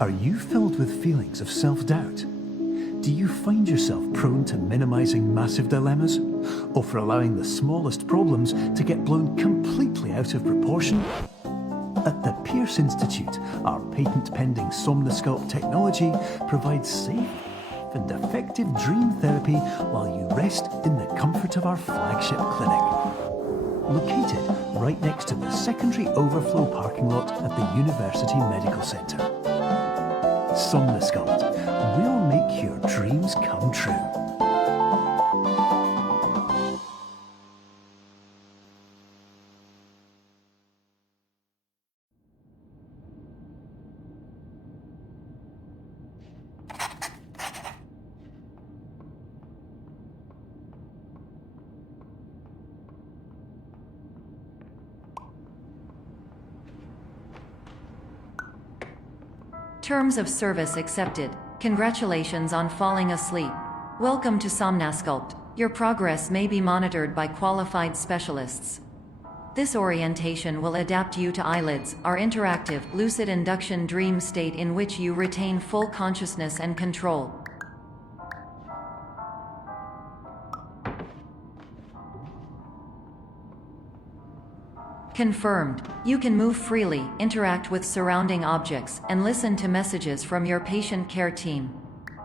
Are you filled with feelings of self-doubt? Do you find yourself prone to minimizing massive dilemmas? Or for allowing the smallest problems to get blown completely out of proportion? At the Pierce Institute, our patent-pending Somnosculpt technology provides safe and effective dream therapy while you rest in the comfort of our flagship clinic. Located right next to the secondary overflow parking lot at the University Medical Centre. Somnosculpt will make your dreams come true. Terms of service accepted. Congratulations on falling asleep. Welcome to Somnosculpt. Your progress may be monitored by qualified specialists. This orientation will adapt you to eyelids, our interactive, lucid induction dream state in which you retain full consciousness and control. Confirmed. You can move freely, interact with surrounding objects, and listen to messages from your patient care team.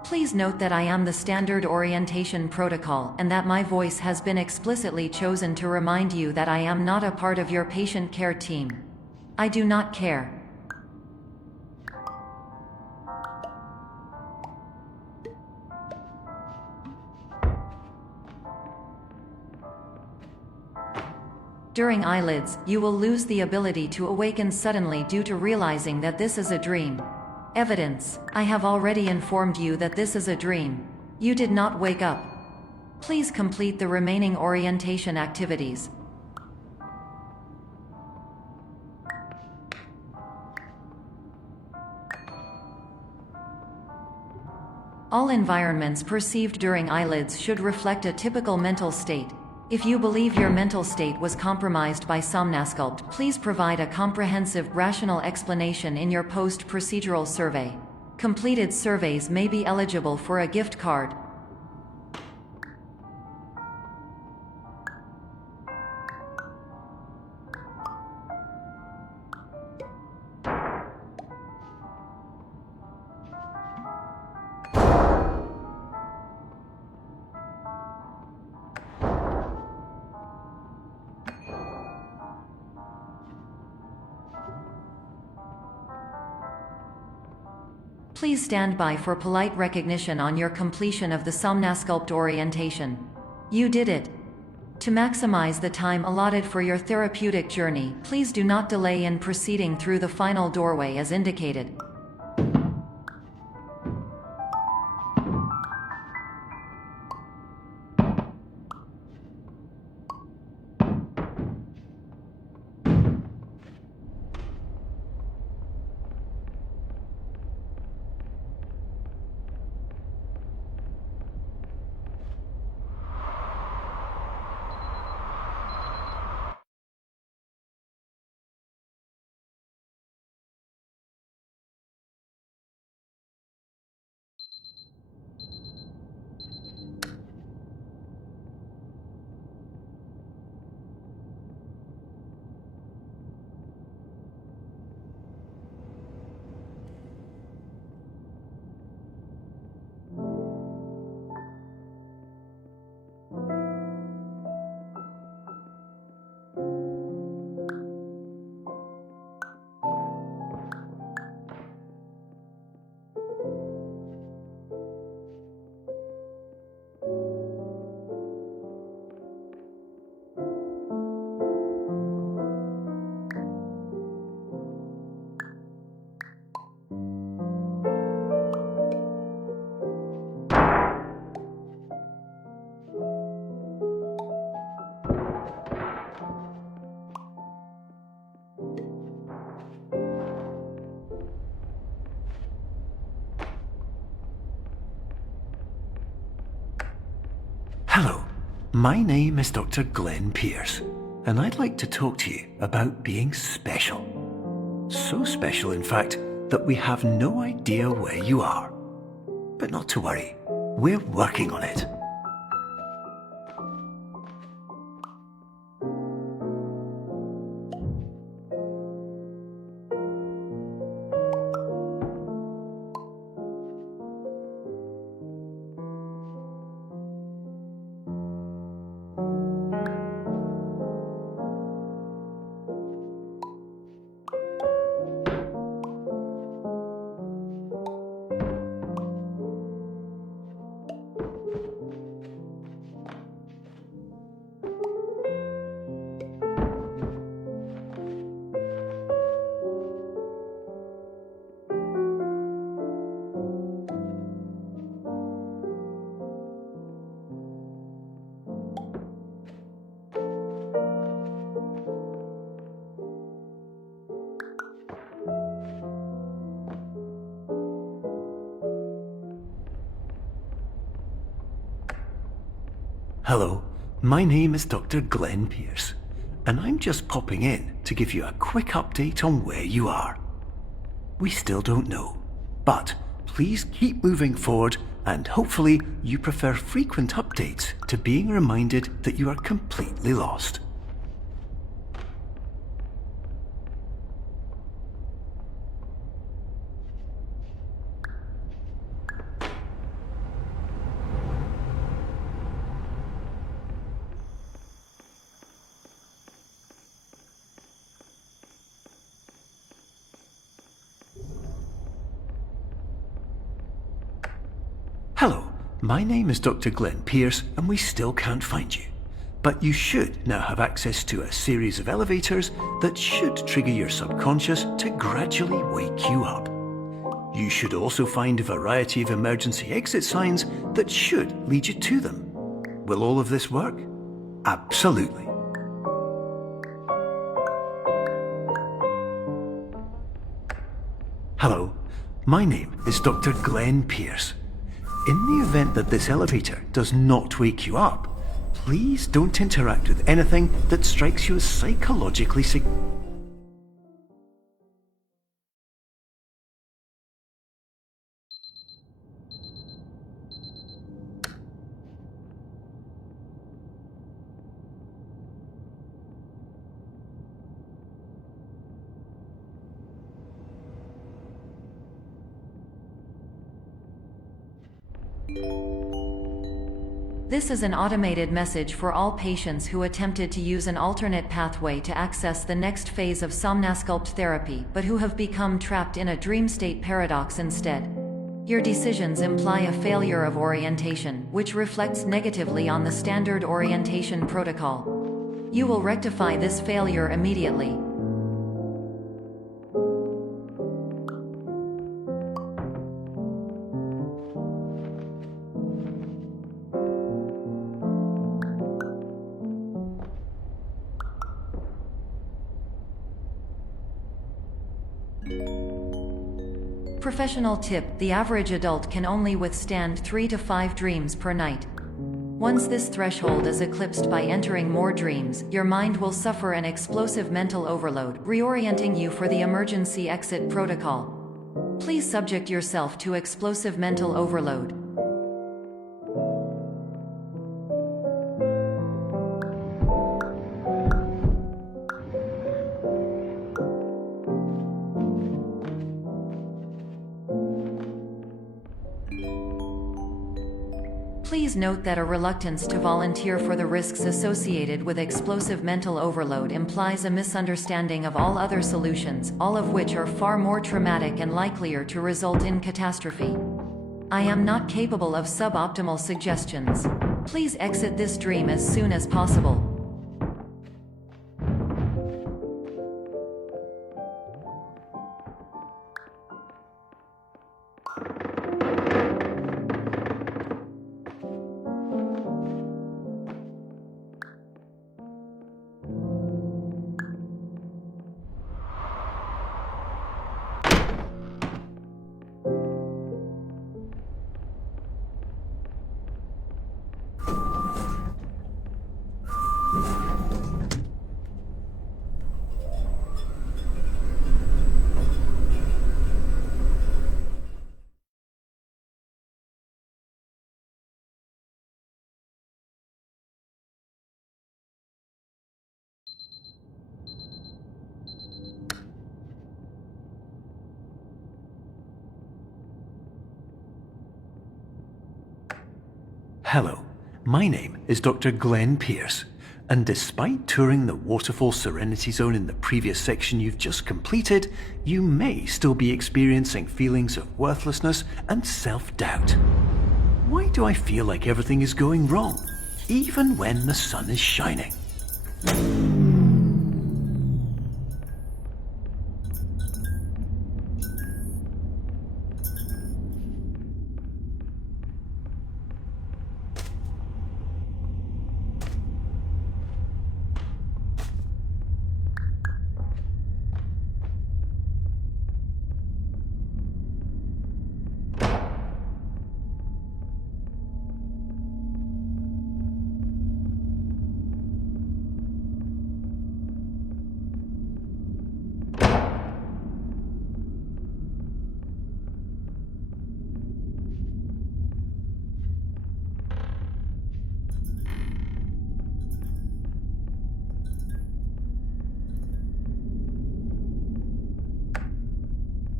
Please note that I am the standard orientation protocol and that my voice has been explicitly chosen to remind you that I am not a part of your patient care team. I do not care. During eyelids, you will lose the ability to awaken suddenly due to realizing that this is a dream. Evidence: I have already informed you that this is a dream. You did not wake up. Please complete the remaining orientation activities. All environments perceived during eyelids should reflect a typical mental state. If you believe your mental state was compromised by Somnosculpt, please provide a comprehensive, rational explanation in your post-procedural survey. Completed surveys may be eligible for a gift card. Please stand by for polite recognition on your completion of the Somnosculpt orientation. You did it. To maximize the time allotted for your therapeutic journey, please do not delay in proceeding through the final doorway as indicated. Hello, my name is Dr. Glenn Pierce, and I'd like to talk to you about being special. So special, in fact, that we have no idea where you are. But not to worry, we're working on it. Hello, my name is Dr. Glenn Pierce, and I'm just popping in to give you a quick update on where you are. We still don't know, but please keep moving forward, and hopefully you prefer frequent updates to being reminded that you are completely lost. Hello, my name is Dr. Glenn Pierce, and we still can't find you. But you should now have access to a series of elevators that should trigger your subconscious to gradually wake you up. You should also find a variety of emergency exit signs that should lead you to them. Will all of this work? Absolutely. Hello, my name is Dr. Glenn Pierce. In the event that this elevator does not wake you up, please don't interact with anything that strikes you as psychologically significant. This is an automated message for all patients who attempted to use an alternate pathway to access the next phase of Somnasculpt therapy, but who have become trapped in a dream state paradox instead. Your decisions imply a failure of orientation, which reflects negatively on the standard orientation protocol. You will rectify this failure immediately. Professional tip: the average adult can only withstand 3 to 5 dreams per night. Once this threshold is eclipsed by entering more dreams, your mind will suffer an explosive mental overload, reorienting you for the emergency exit protocol. Please subject yourself to explosive mental overload. Please note that a reluctance to volunteer for the risks associated with explosive mental overload implies a misunderstanding of all other solutions, all of which are far more traumatic and likelier to result in catastrophe. I am not capable of suboptimal suggestions. Please exit this dream as soon as possible. Hello, my name is Dr. Glenn Pierce, and despite touring the Waterfall Serenity Zone in the previous section you've just completed, you may still be experiencing feelings of worthlessness and self-doubt. Why do I feel like everything is going wrong, even when the sun is shining?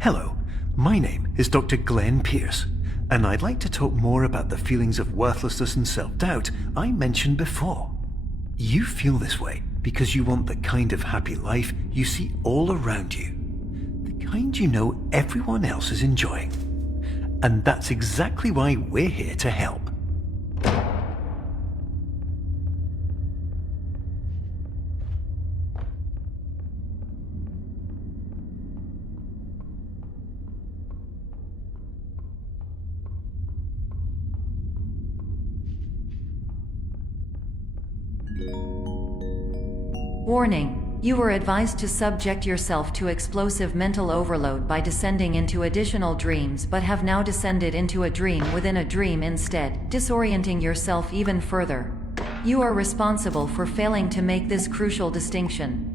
Hello, my name is Dr. Glenn Pierce, and I'd like to talk more about the feelings of worthlessness and self-doubt I mentioned before. You feel this way because you want the kind of happy life you see all around you, the kind you know everyone else is enjoying. And that's exactly why we're here to help. Warning: you were advised to subject yourself to explosive mental overload by descending into additional dreams, but have now descended into a dream within a dream instead, disorienting yourself even further. You are responsible for failing to make this crucial distinction.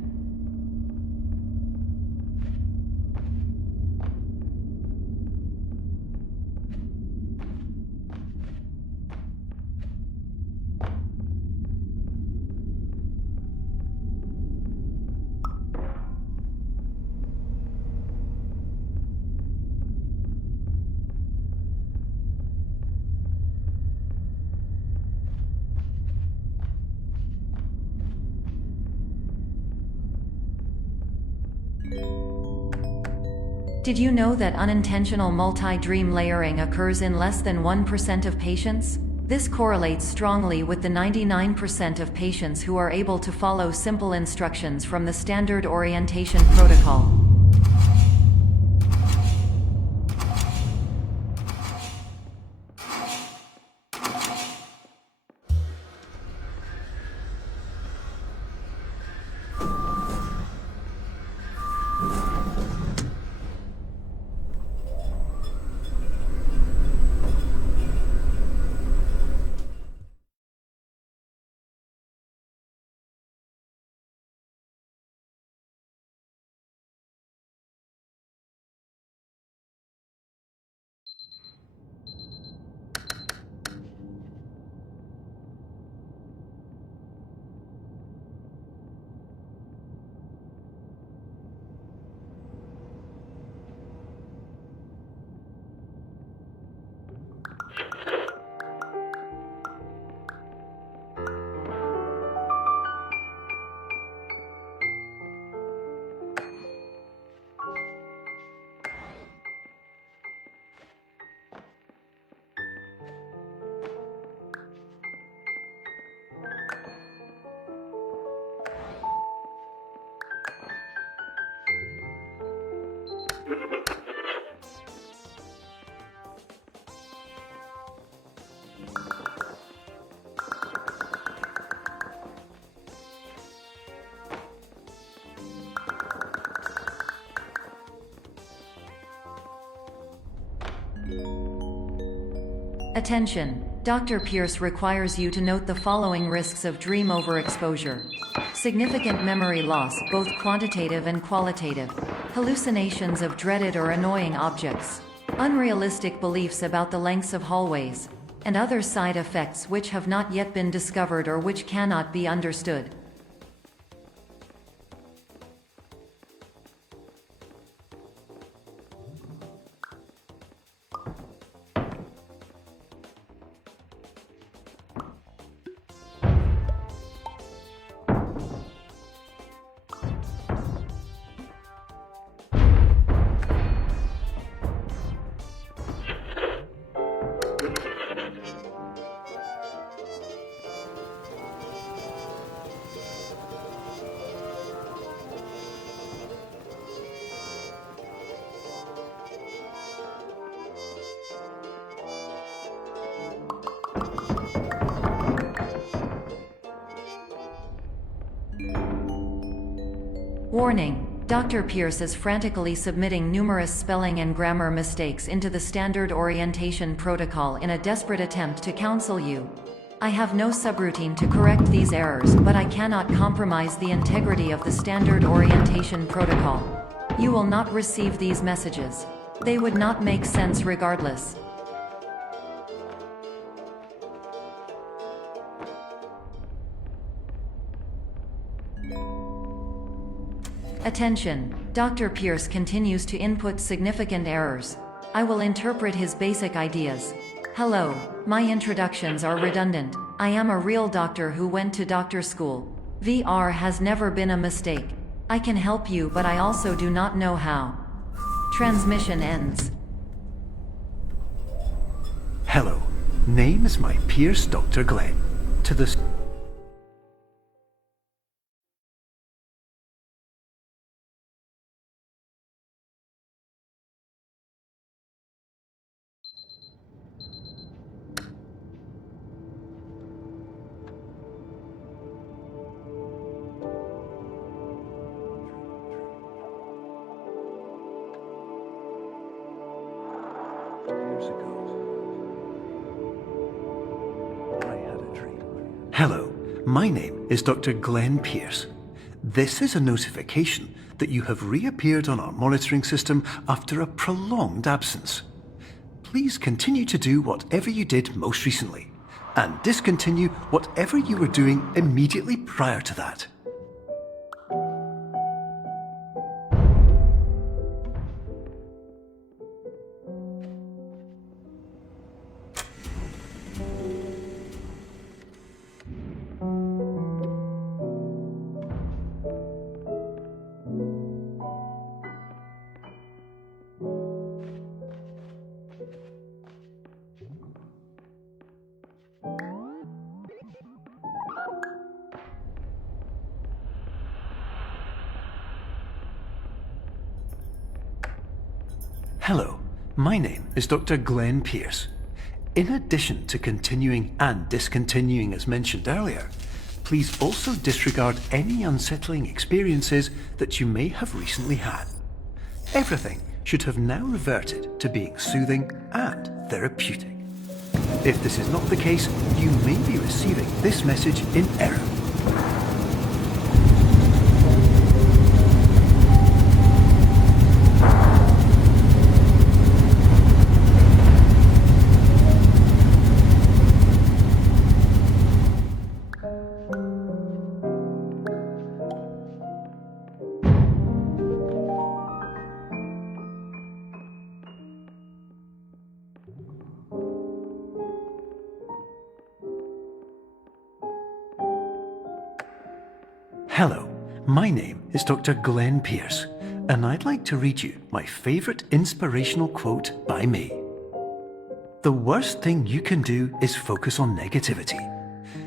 Did you know that unintentional multi-dream layering occurs in less than 1% of patients? This correlates strongly with the 99% of patients who are able to follow simple instructions from the standard orientation protocol. Attention! Dr. Pierce requires you to note the following risks of dream overexposure. Significant memory loss, both quantitative and qualitative. Hallucinations of dreaded or annoying objects. Unrealistic beliefs about the lengths of hallways. And other side effects which have not yet been discovered or which cannot be understood. Warning: Dr. Pierce is frantically submitting numerous spelling and grammar mistakes into the standard orientation protocol in a desperate attempt to counsel you. I have no subroutine to correct these errors, but I cannot compromise the integrity of the standard orientation protocol. You will not receive these messages. They would not make sense regardless. Attention! Dr. Pierce continues to input significant errors. I will interpret his basic ideas. Hello, my introductions are redundant. I am a real doctor who went to doctor school. VR has never been a mistake. I can help you, but I also do not know how. Transmission ends. Hello, name is my Pierce Dr. Glenn. To the... Years ago, I had a dream. Hello, my name is Dr. Glenn Pierce. This is a notification that you have reappeared on our monitoring system after a prolonged absence. Please continue to do whatever you did most recently, and discontinue whatever you were doing immediately prior to that. Hello, my name is Dr. Glenn Pierce. In addition to continuing and discontinuing as mentioned earlier, please also disregard any unsettling experiences that you may have recently had. Everything should have now reverted to being soothing and therapeutic. If this is not the case, you may be receiving this message in error. Hello, my name is Dr. Glenn Pierce, and I'd like to read you my favourite inspirational quote by me. The worst thing you can do is focus on negativity.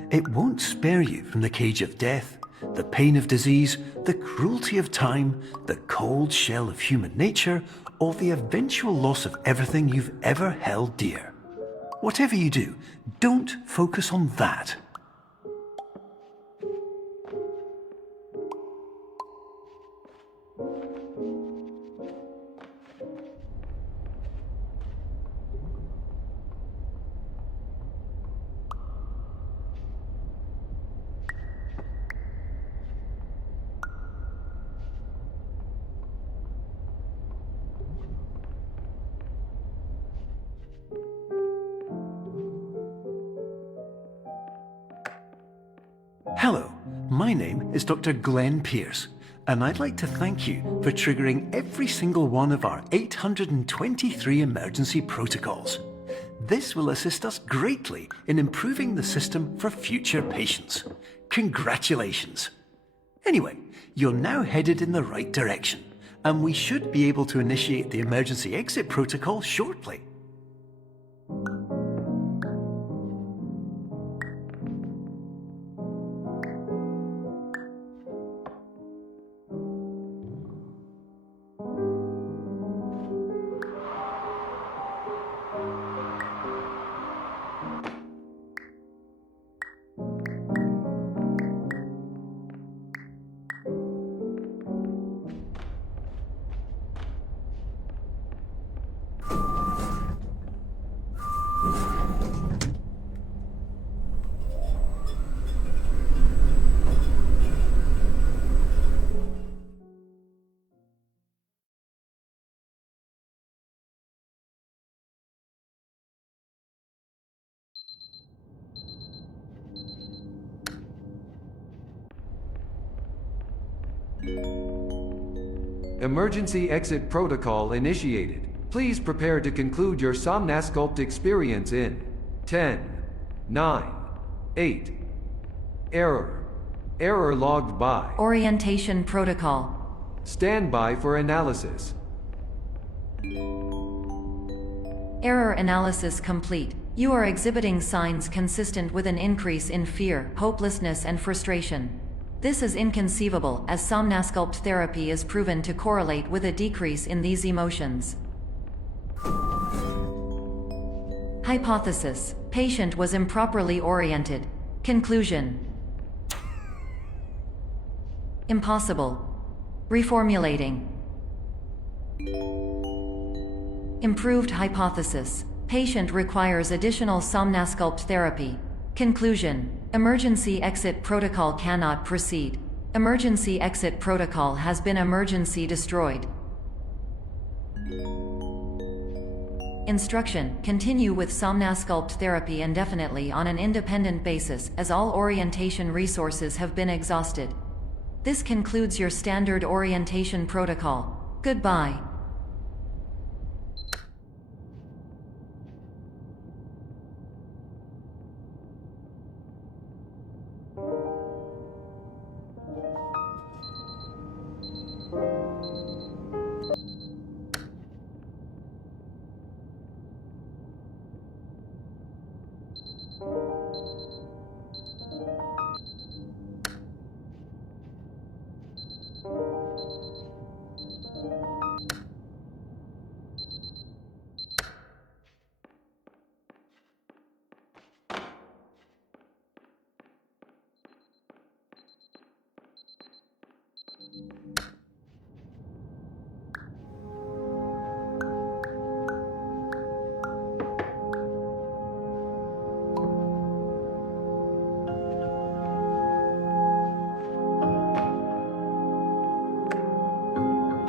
It won't spare you from the cage of death, the pain of disease, the cruelty of time, the cold shell of human nature, or the eventual loss of everything you've ever held dear. Whatever you do, don't focus on that. Hello, my name is Dr. Glenn Pierce, and I'd like to thank you for triggering every single one of our 823 emergency protocols. This will assist us greatly in improving the system for future patients. Congratulations! Anyway, you're now headed in the right direction, and we should be able to initiate the emergency exit protocol shortly. Emergency exit protocol initiated. Please prepare to conclude your Somnasculpt experience in 10, 9, 8. Error. Error logged by. Orientation protocol. Stand by for analysis. Error analysis complete. You are exhibiting signs consistent with an increase in fear, hopelessness, and frustration. This is inconceivable, as Somnasculpt therapy is proven to correlate with a decrease in these emotions. Hypothesis: patient was improperly oriented. Conclusion: impossible. Reformulating. Improved hypothesis: patient requires additional Somnasculpt therapy. Conclusion: emergency exit protocol cannot proceed. Emergency exit protocol has been emergency destroyed. Instruction: continue with Somnasculpt therapy indefinitely on an independent basis, as all orientation resources have been exhausted. This concludes your standard orientation protocol. Goodbye.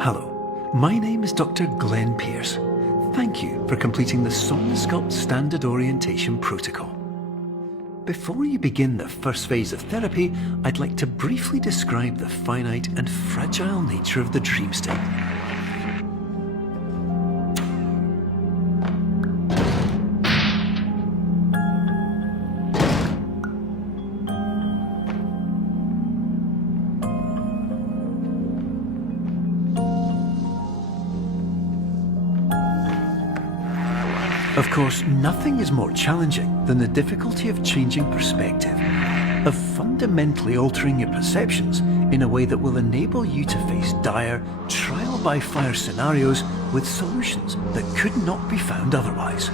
Hello, my name is Dr. Glenn Pierce. Thank you for completing the Somnasculpt Standard Orientation Protocol. Before you begin the first phase of therapy, I'd like to briefly describe the finite and fragile nature of the dream state. Of course, nothing is more challenging than the difficulty of changing perspective, of fundamentally altering your perceptions in a way that will enable you to face dire, trial-by-fire scenarios with solutions that could not be found otherwise.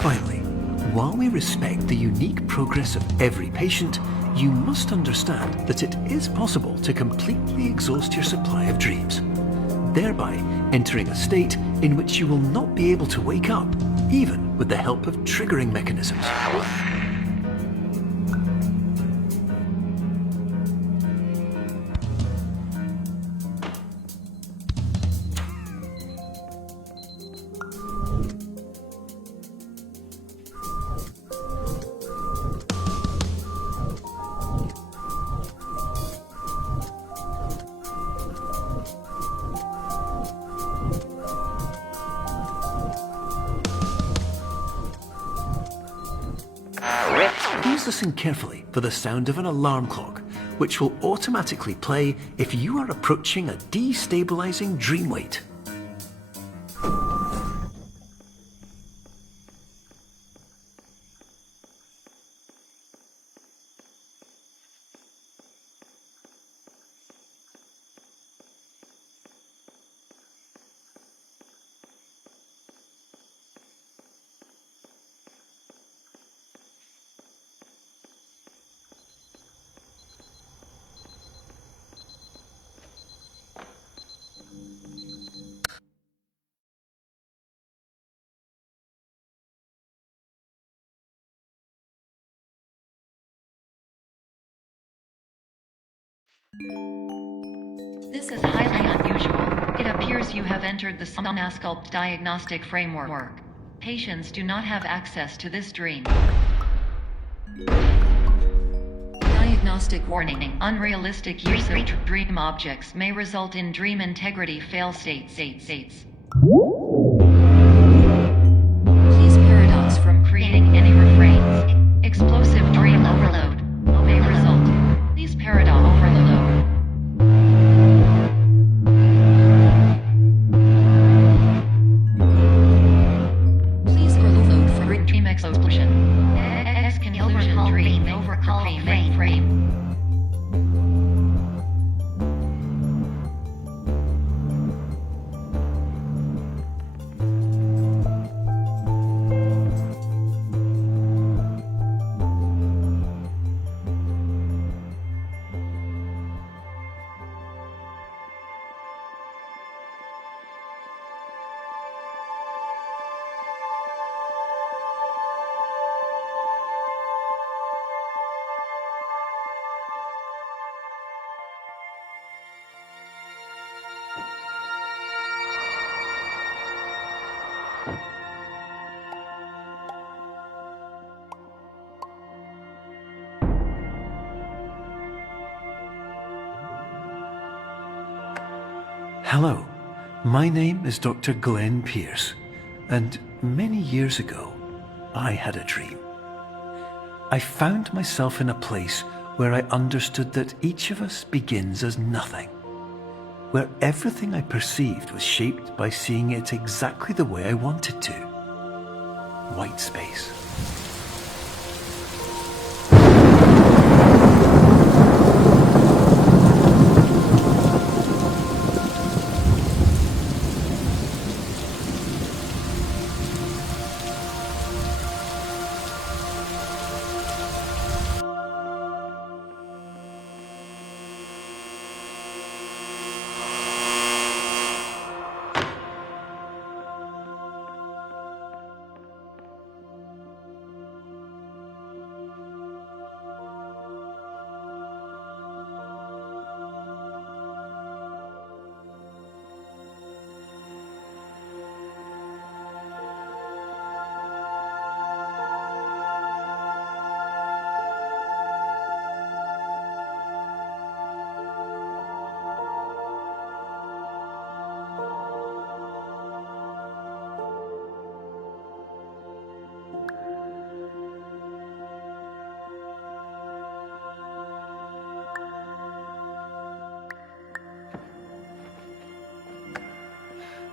Finally, while we respect the unique progress of every patient, you must understand that it is possible to completely exhaust your supply of dreams, thereby entering a state in which you will not be able to wake up, even with the help of triggering mechanisms. listen carefully for the sound of an alarm clock, which will automatically play if you are approaching a destabilizing dream weight. This is highly unusual. It appears you have entered the Somnasculpt diagnostic framework. Patients do not have access to this dream. Diagnostic warning. Unrealistic use of dream objects may result in dream integrity fail states. Please paradox from creating any refrains. Explosive dream overload may result. Please paradox overload. Please overload for dream explosion. Exclusion dream overcall frame. Hello, my name is Dr. Glenn Pierce, and many years ago, I had a dream. I found myself in a place where I understood that each of us begins as nothing, where everything I perceived was shaped by seeing it exactly the way I wanted to. White space.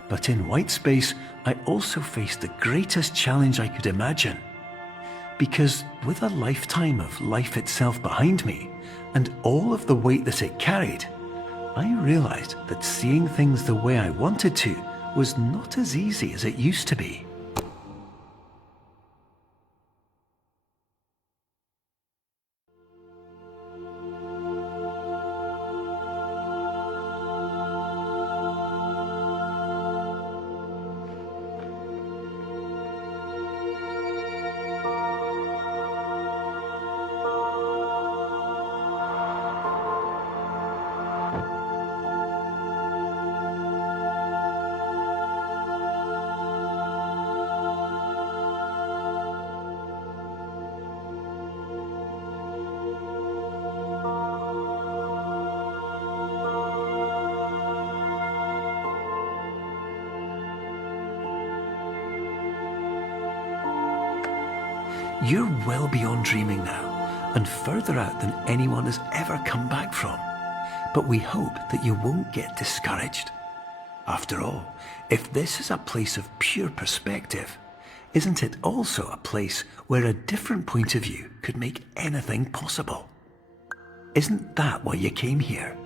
But in white space, I also faced the greatest challenge I could imagine. Because with a lifetime of life itself behind me, and all of the weight that it carried, I realized that seeing things the way I wanted to was not as easy as it used to be. You're well beyond dreaming now, and further out than anyone has ever come back from. But we hope that you won't get discouraged. After all, if this is a place of pure perspective, isn't it also a place where a different point of view could make anything possible? Isn't that why you came here?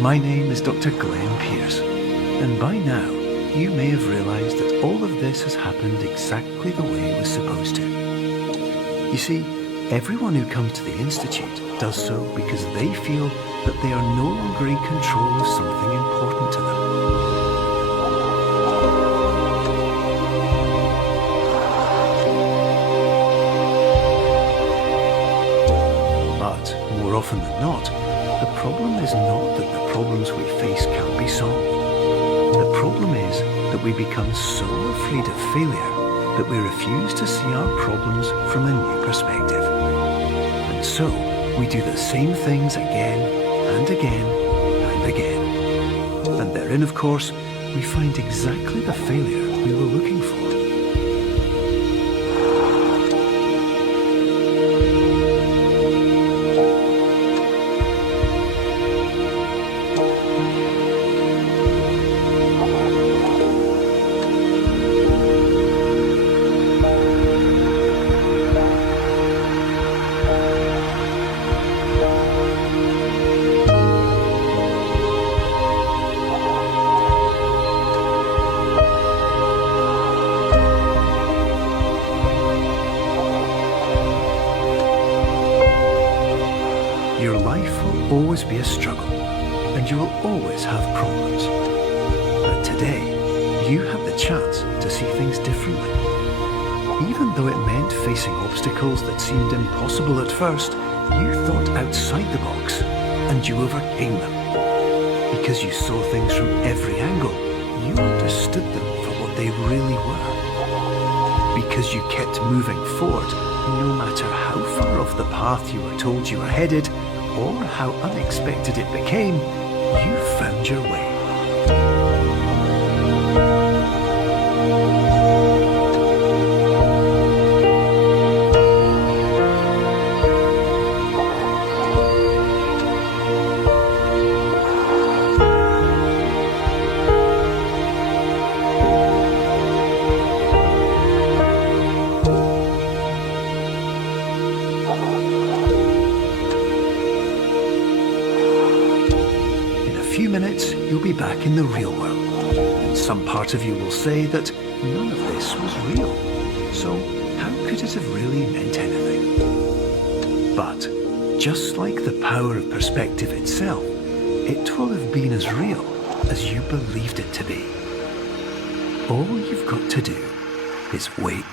My name is Dr. Glenn Pierce, and by now you may have realised that all of this has happened exactly the way it was supposed to. You see, everyone who comes to the Institute does so because they feel that they are no longer in control of something important to them. But more often than not, the problem is not that the problems we face can't be solved. The problem is that we become so afraid of failure that we refuse to see our problems from a new perspective. And so we do the same things again and again and again. And therein, of course, we find exactly the failure we were looking for. Your life will always be a struggle, and you will always have problems. But today, you have the chance to see things differently. Even though it meant facing obstacles that seemed impossible at first, you thought outside the box, and you overcame them. Because you saw things from every angle, you understood them for what they really were. Because you kept moving forward, no matter how far off the path you were told you were headed, or how unexpected it became, you found your way. minutes, you'll be back in the real world. And some part of you will say that none of this was real. So how could it have really meant anything? But just like the power of perspective itself, it will have been as real as you believed it to be. All you've got to do is wait